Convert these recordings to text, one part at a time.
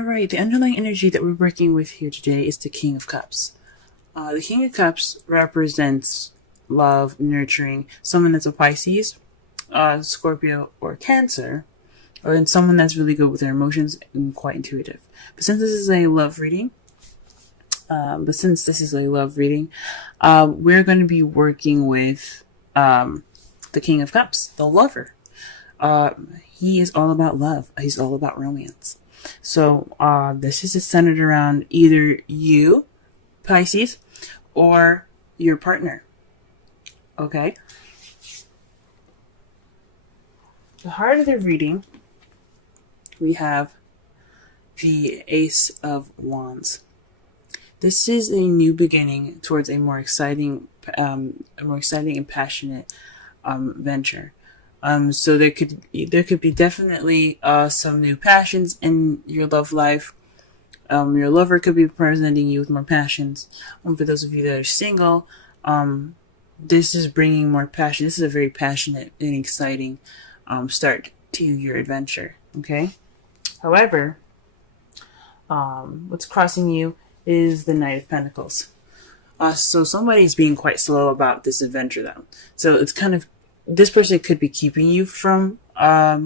All right, the underlying energy that we're working with here today is the King of Cups. The King of Cups represents love, nurturing, someone that's a Pisces, Scorpio, or Cancer, or in someone that's really good with their emotions and quite intuitive. But since this is a love reading, we're going to be working with the King of Cups, the lover. He is all about love. He's all about romance. So this is centered around either you, Pisces, or your partner. Okay? The heart of the reading, we have the Ace of Wands. This is a new beginning towards a more exciting and passionate venture. So there could be definitely some new passions in your love life. Your lover could be presenting you with more passions. For those of you that are single, this is bringing more passion. This is a very passionate and exciting start to your adventure. Okay. However, what's crossing you is the Knight of Pentacles. So somebody's being quite slow about this adventure, though. So it's kind of, this person could be keeping you from a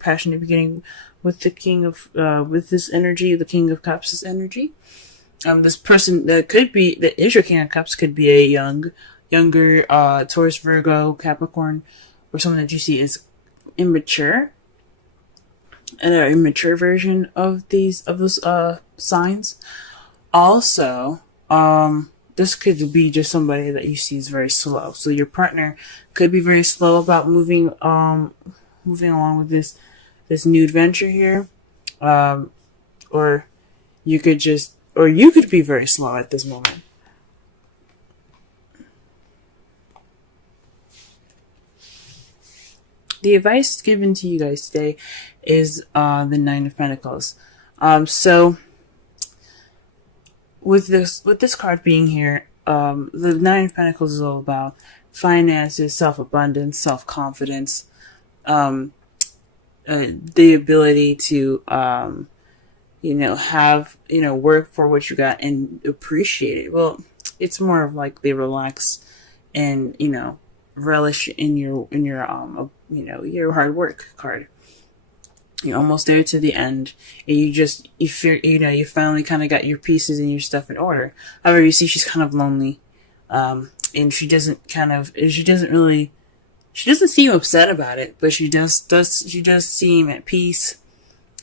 passionate beginning with the King of, with this energy, the King of Cups' energy. This person that is your King of Cups could be a younger Taurus, Virgo, Capricorn, or someone that you see is immature, an immature version of those signs. Also, this could be just somebody that you see is very slow. So your partner could be very slow about moving along with this new adventure here, or you could be very slow at this moment. The advice given to you guys today is the Nine of Pentacles. So with this card being here, the Nine of Pentacles is all about finances, self-abundance, self-confidence, the ability to have work for what you got and appreciate it. Well, it's more of like they relax and relish in your hard work card. You're almost there to the end, and you finally kind of got your pieces and your stuff in order. However, you see she's kind of lonely, and she doesn't seem upset about it, but she does seem at peace.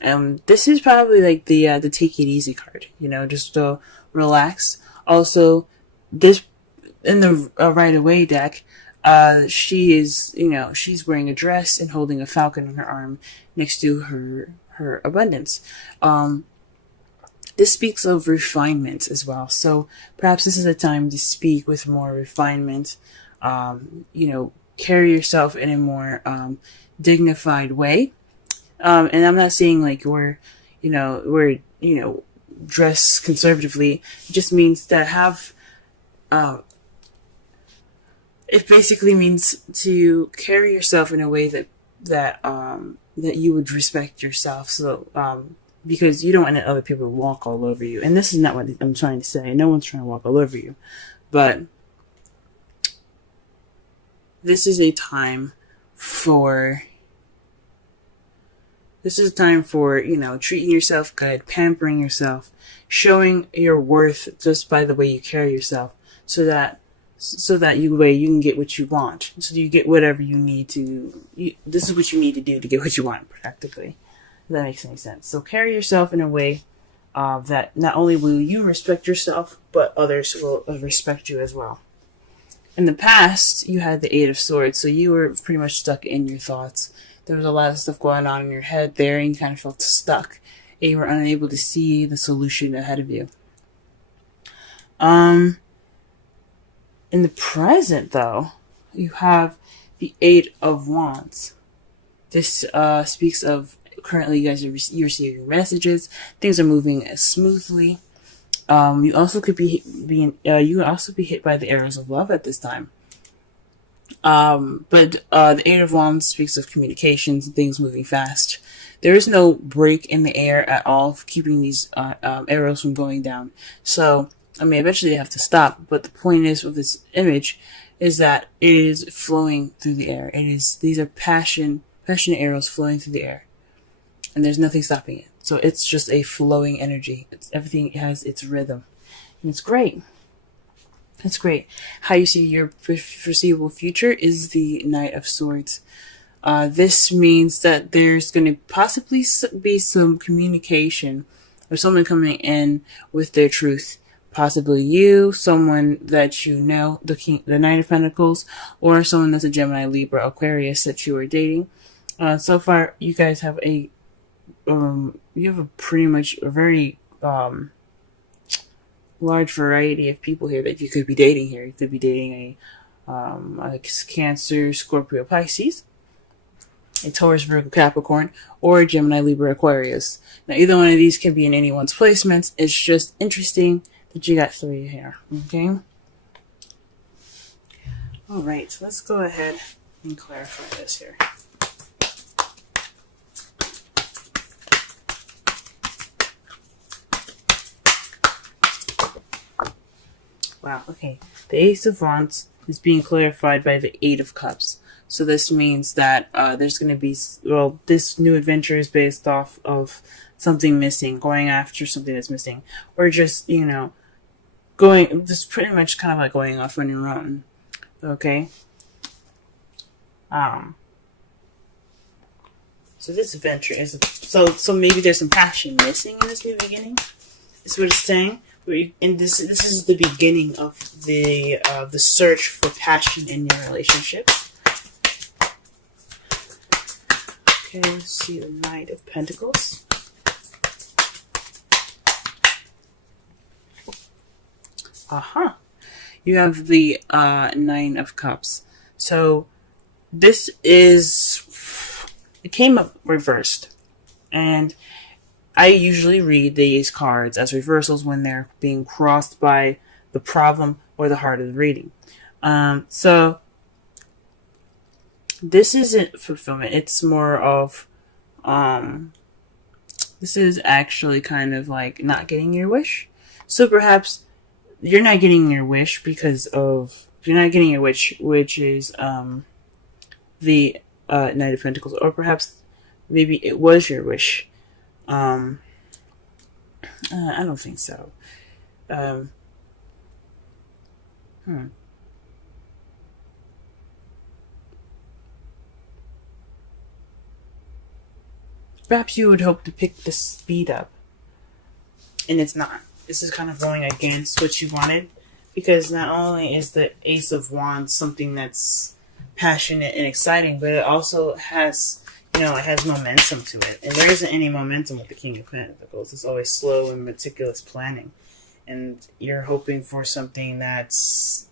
This is probably like the take it easy card, just to relax. Also, this in the right away deck, she is, she's wearing a dress and holding a falcon on her arm next to her abundance. This speaks of refinement as well. So perhaps this is a time to speak with more refinement. Carry yourself in a more dignified way. And I'm not saying like we're dress conservatively. It just means to have, it basically means to carry yourself in a way that you would respect yourself. So, because you don't want other people to walk all over you. And this is not what I'm trying to say. No one's trying to walk all over you. But this is a time for treating yourself good, pampering yourself, showing your worth just by the way you carry yourself, so that you can get what you want. So you get whatever you need to. This is what you need to do to get what you want, practically. If that makes any sense. So carry yourself in a way that not only will you respect yourself, but others will respect you as well. In the past, you had the Eight of Swords, so you were pretty much stuck in your thoughts. There was a lot of stuff going on in your head there, and you kind of felt stuck, and you were unable to see the solution ahead of you. In the present, though, you have the Eight of Wands. This speaks of currently you guys you're receiving messages. Things are moving smoothly. You also could be hit by the arrows of love at this time. But the Eight of Wands speaks of communications and things moving fast. there is no break in the air at all keeping these arrows from going down. So, I mean, eventually they have to stop, but the point is with this image is that it is flowing through the air. These are passionate arrows flowing through the air, and there's nothing stopping it. So it's just a flowing energy. Everything has its rhythm, and it's great. It's great. How you see your foreseeable future is the Knight of Swords. This means that there's going to possibly be some communication or someone coming in with their truth. Possibly you, someone that you know, the Knight of Pentacles, or someone that's a Gemini, Libra, Aquarius that you are dating. So far, you guys have pretty much a very large variety of people here that you could be dating here. You could be dating a Cancer, Scorpio, Pisces, a Taurus, Virgo, Capricorn, or a Gemini, Libra, Aquarius. Now, either one of these can be in anyone's placements. It's just interesting that you got 3 here. Okay? Alright, so let's go ahead and clarify this here. Wow, okay. The Ace of Wands is being clarified by the 8 of Cups. So this means that there's going to be, well, this new adventure is based off of something missing, going after something that's missing. Or just, you know, just pretty much kind of like going off on your own. Okay? So this adventure is, so maybe there's some passion missing in this new beginning. Is what it's saying. And this is the beginning of the search for passion in your relationships. Okay, let's see the Knight of Pentacles. You have the 9 of Cups. So this it came up reversed, and I usually read these cards as reversals when they're being crossed by the problem or the heart of the reading. So this isn't fulfillment. It's more of, this is actually kind of like not getting your wish. So perhaps you're not getting your wish because of, you're not getting your wish, which is, the, Knight of Pentacles, or perhaps maybe it was your wish. I don't think so. Perhaps you would hope to pick the speed up, and it's not. This is kind of going against what you wanted, because not only is the Ace of Wands something that's passionate and exciting, but it also has, you know, it has momentum to it. And there isn't any momentum with the King of Pentacles. It's always slow and meticulous planning. And you're hoping for something that's,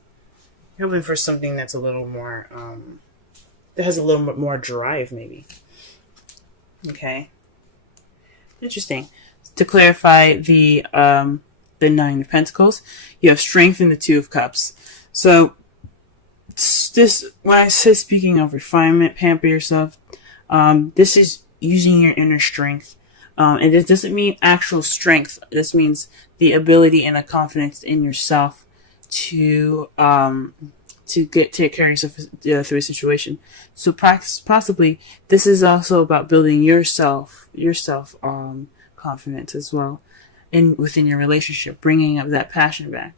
a little more, that has a little bit more drive, maybe. Okay. Interesting. To clarify the 9 of Pentacles, you have strength in the 2 of Cups. So, this, when I say speaking of refinement, pamper yourself, this is using your inner strength. And this doesn't mean actual strength. This means the ability and the confidence in yourself to take care of yourself through a situation. So possibly this is also about building yourself confidence as well, within your relationship, bringing up that passion back.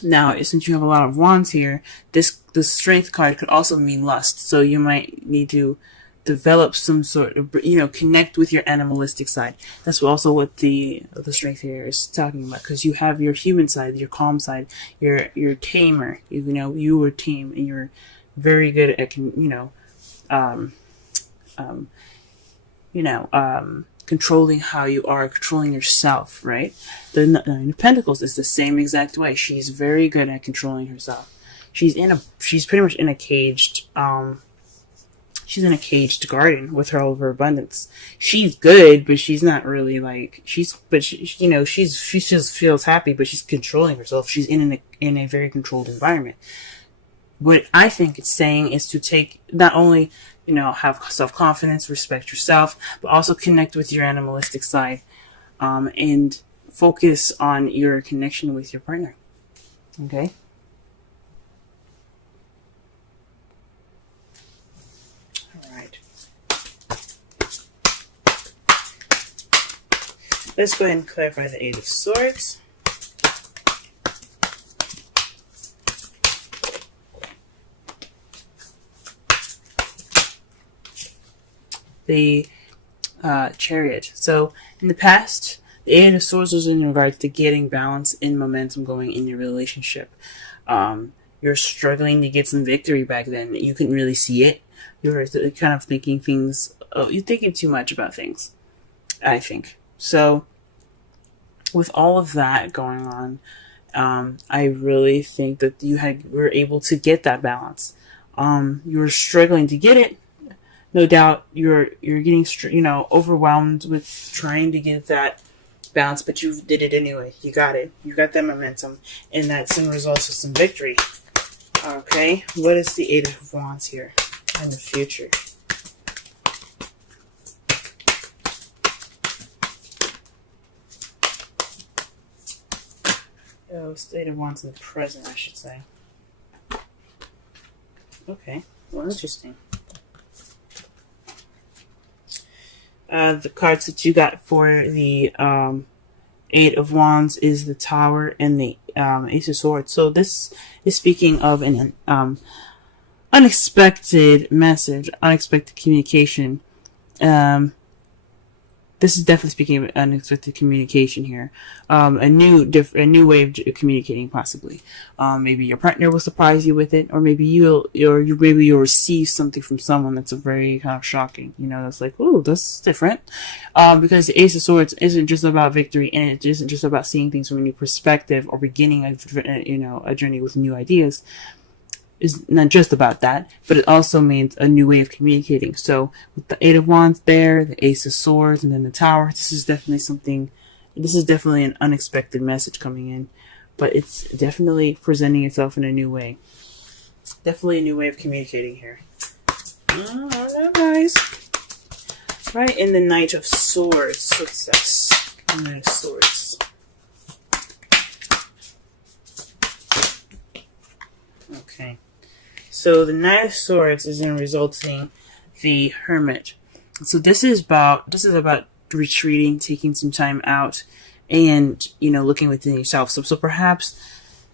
Now, since you have a lot of wands here, the strength card could also mean lust. So you might need to develop some sort of, connect with your animalistic side. That's also what the strength here is talking about, because you have your human side, your calm side, your tamer. You are tame, and you're very good at controlling how you are, controlling yourself, right? The 9 of Pentacles is the same exact way. She's very good at controlling herself. She's pretty much in a caged, she's in a caged garden with all of her abundance. She's good, but she's not really like, she just feels happy, but she's controlling herself. She's in a very controlled environment. What I think it's saying is to take, not only have self-confidence, respect yourself, but also connect with your animalistic side, and focus on your connection with your partner. Okay? All right. Let's go ahead and clarify the Eight of Swords. The Chariot. So in the past, the Eight of Swords was in regards to getting balance and momentum going in your relationship. You're struggling to get some victory back then. You couldn't really see it. You're kind of thinking things. Oh, you're thinking too much about things, I think. So with all of that going on, I really think that you were able to get that balance. You were struggling to get it. No doubt you're getting overwhelmed with trying to get that balance, but you did it anyway. You got it. You got that momentum, and that's in results of some victory. Okay, what is the Eight of Wands here in the future? Oh, Eight of Wands in the present, I should say. Okay, well, interesting. The cards that you got for the Eight of Wands is the Tower and the Ace of Swords. So this is speaking of an unexpected message, unexpected communication. This is definitely speaking of unexpected communication here. A new way of communicating, possibly. Maybe your partner will surprise you with it, or maybe you'll receive something from someone that's very kind of shocking. That's like, ooh, that's different. Because the Ace of Swords isn't just about victory, and it isn't just about seeing things from a new perspective or beginning a journey with new ideas. Is not just about that, but it also means a new way of communicating. So with the Eight of Wands there, the Ace of Swords, and then the Tower, this is definitely an unexpected message coming in, but it's definitely presenting itself in a new way. Definitely a new way of communicating here. Alright, guys. Right, in the Knight of Swords. Success. Knight of Swords. Okay. So the Knight of Swords is in resulting the Hermit. So this is about retreating, taking some time out, and looking within yourself. So perhaps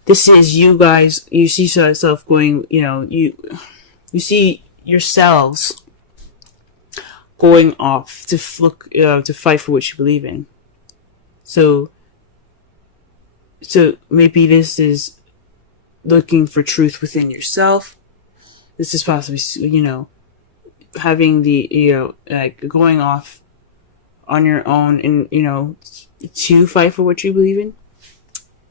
this is you guys. You see yourself going. You see yourselves going off to fight for what you believe in. So maybe this is looking for truth within yourself. This is possibly, having the, going off on your own and, to fight for what you believe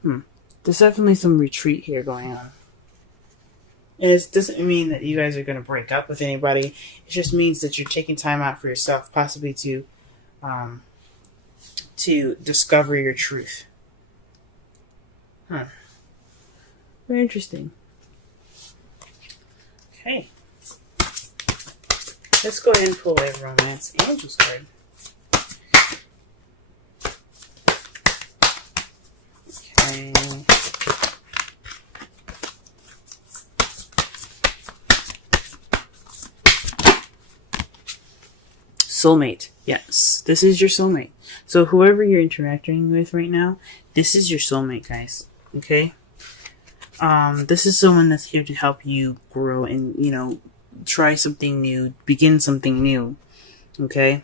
in. There's definitely some retreat here going on. And it doesn't mean that you guys are going to break up with anybody. It just means that you're taking time out for yourself, possibly to discover your truth. Very interesting. Okay. Let's go ahead and pull a Romance Angels card. Okay. Soulmate. Yes, this is your soulmate. So whoever you're interacting with right now, this is your soulmate, guys. Okay? This is someone that's here to help you grow and, try something new, begin something new. Okay?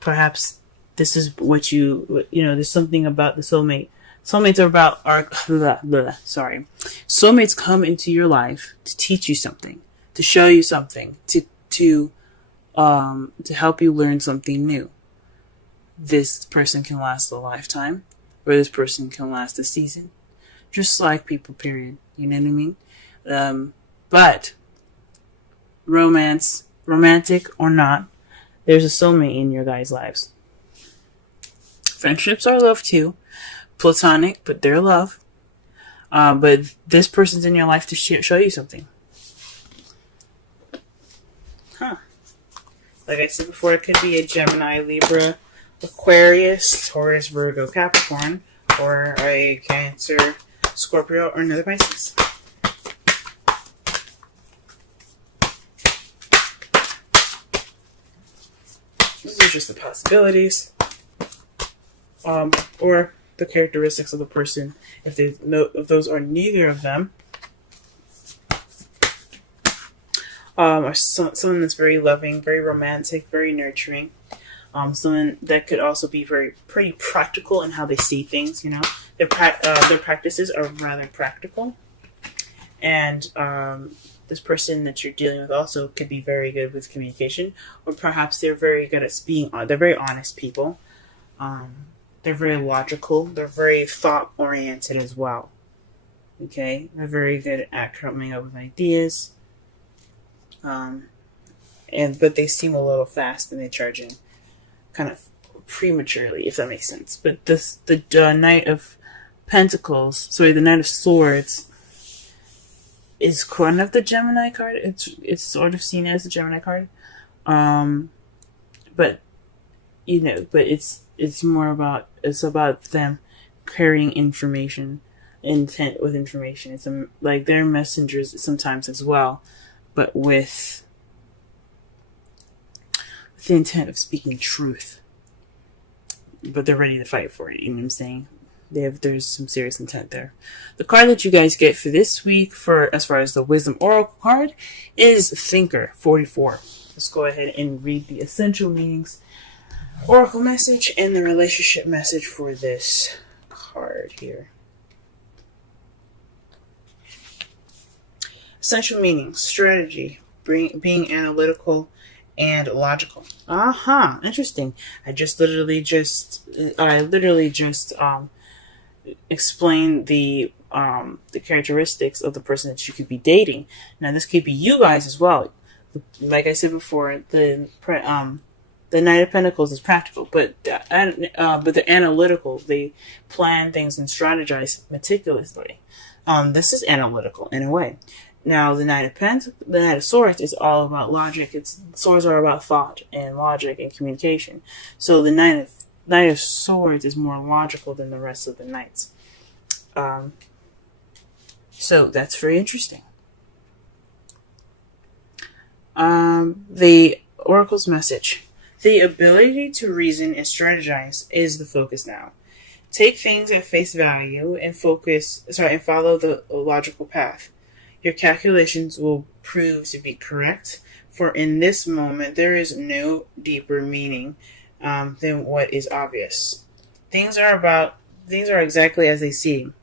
Perhaps this is what there's something about the soulmate. Soulmates are about Soulmates come into your life to teach you something, to show you something, to help you learn something new. This person can last a lifetime, or this person can last a season. Just like people, period. You know what I mean? But romantic or not, there's a soulmate in your guys' lives. Friendships are love too. Platonic, but they're love. But this person's in your life to show you something. Like I said before, it could be a Gemini, Libra, Aquarius, Taurus, Virgo, Capricorn, or a Cancer, Scorpio, or another Pisces. These are just the possibilities, or the characteristics of the person. If those are neither of them, or someone that's very loving, very romantic, very nurturing. Someone that could also be pretty practical in how they see things. You know, their practices are rather practical, and this person that you're dealing with also could be very good with communication, or perhaps they're very good at they're very honest people. They're very logical. They're very thought oriented as well. Okay, they're very good at coming up with ideas. But they seem a little fast and they charge in kind of prematurely, if that makes sense. But the Knight of Pentacles, the Knight of Swords, is kind of the Gemini card. It's sort of seen as the Gemini card, but it's more about them carrying information, intent with information. It's like they're messengers sometimes as well, but with the intent of speaking truth. But they're ready to fight for it, you know what I'm saying? There's some serious intent there. The card that you guys get for this week, as far as the Wisdom Oracle card, is Thinker 44. Let's go ahead and read the essential meanings, Oracle message, and the relationship message for this card here. Essential meanings: strategy, being analytical and logical. Interesting. I literally just explained the characteristics of the person that you could be dating. Now, this could be you guys as well. Like I said before, the Knight of Pentacles is practical, but they're analytical. They plan things and strategize meticulously. This is analytical in a way. Now, the Knight of Swords is all about logic. Swords are about thought and logic and communication. So the Knight of Swords is more logical than the rest of the knights. So that's very interesting. The Oracle's message: the ability to reason and strategize is the focus now. Take things at face value and follow the logical path. Your calculations will prove to be correct, for in this moment there is no deeper meaning than what is obvious. Things are exactly as they seem.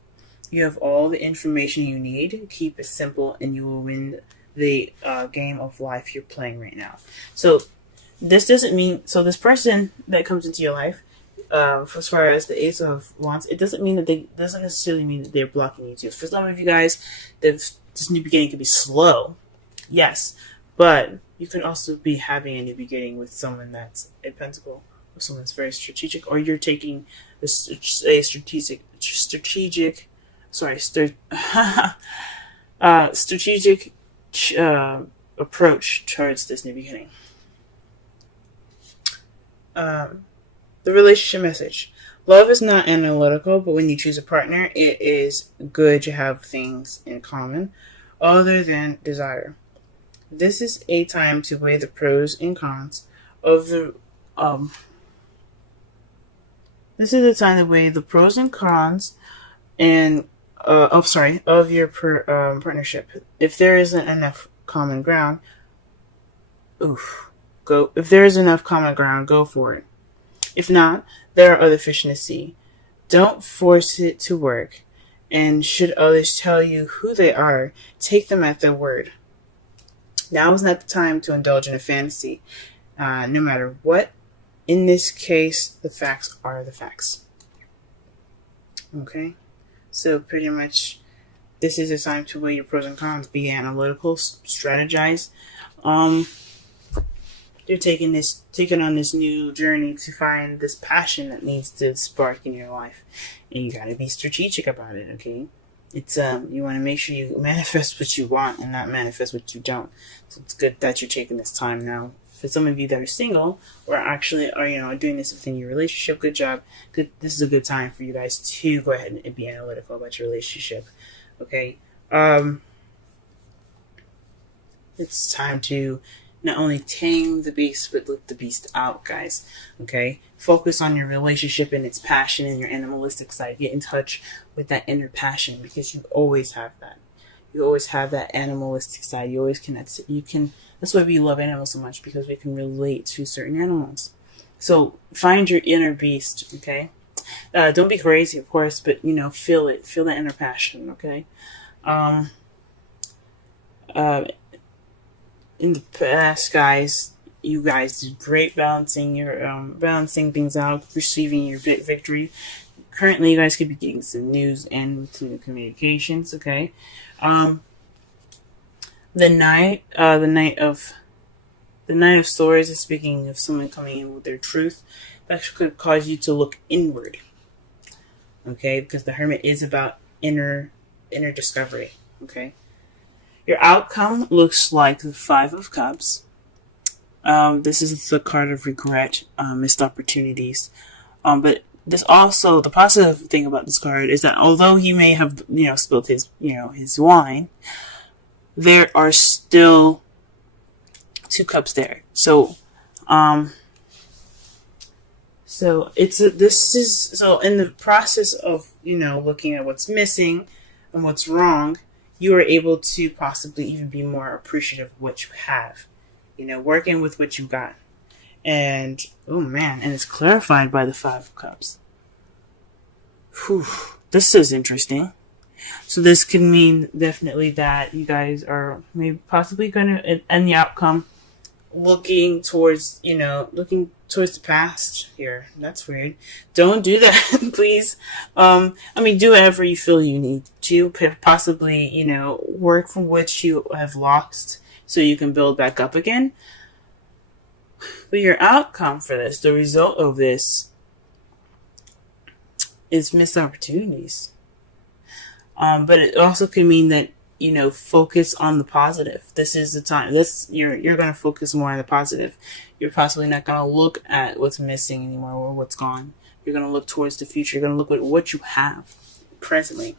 You have all the information you need. Keep it simple and you will win the game of life you're playing right now. So this doesn't mean, this person that comes into your life, as far as the Ace of Wands, it doesn't necessarily mean that they're blocking you too. For some of you guys, this new beginning could be slow, yes, but you can also be having a new beginning with someone that's a Pentacle, or someone that's very strategic, or you're taking a strategic approach towards this new beginning. The relationship message: love is not analytical, but when you choose a partner, it is good to have things in common other than desire. This is a time to weigh the pros and cons of the This is the time to weigh the pros and cons of your partnership. If there isn't enough common ground, go for it. If not, there are other fish in the sea. Don't force it to work. And should others tell you who they are, take them at their word. Now is not the time to indulge in a fantasy, no matter what. In this case, the facts are the facts. Okay? So pretty much, this is a time to weigh your pros and cons. Be analytical, strategize. You're taking on this new journey to find this passion that needs to spark in your life. And you gotta be strategic about it, okay? It's you want to make sure you manifest what you want and not manifest what you don't. So it's good that you're taking this time now. For some of you that are single or actually are doing this within your relationship, good job. Good. This is a good time for you guys to go ahead and be analytical about your relationship. Okay. It's time to not only tame the beast, but let the beast out, guys. Okay? Focus on your relationship and its passion and your animalistic side. Get in touch with that inner passion, because you always have that. You always have that animalistic side. You always connect. That's why we love animals so much, because we can relate to certain animals. So find your inner beast, okay? Don't be crazy, of course, but, feel it. Feel that inner passion, okay? In the past, guys, you guys did great balancing things out, receiving your victory. Currently, you guys could be getting some news and some communications. Okay, the Knight of Swords is speaking of someone coming in with their truth. That could cause you to look inward. Okay, because the Hermit is about inner discovery. Okay. Your outcome looks like the Five of Cups. This is the card of regret, missed opportunities. But this also, the positive thing about this card is that although he may have, spilled his wine, there are still 2 cups there. So in the process of, looking at what's missing and what's wrong, you are able to possibly even be more appreciative of what you have. Working with what you got. And, and it's clarified by the 5 of Cups. Whew, this is interesting. So this could mean definitely that you guys are maybe possibly going to end the outcome looking towards the past here. That's weird. Don't do that, please. Do whatever you feel you need to. Possibly, work from which you have lost so you can build back up again. But your outcome for this, the result of this, is missed opportunities. But it also could mean that, focus on the positive. This is the time. You're going to focus more on the positive. You're possibly not going to look at what's missing anymore or what's gone. You're going to look towards the future. You're going to look at what you have presently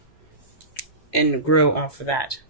and grow off of that.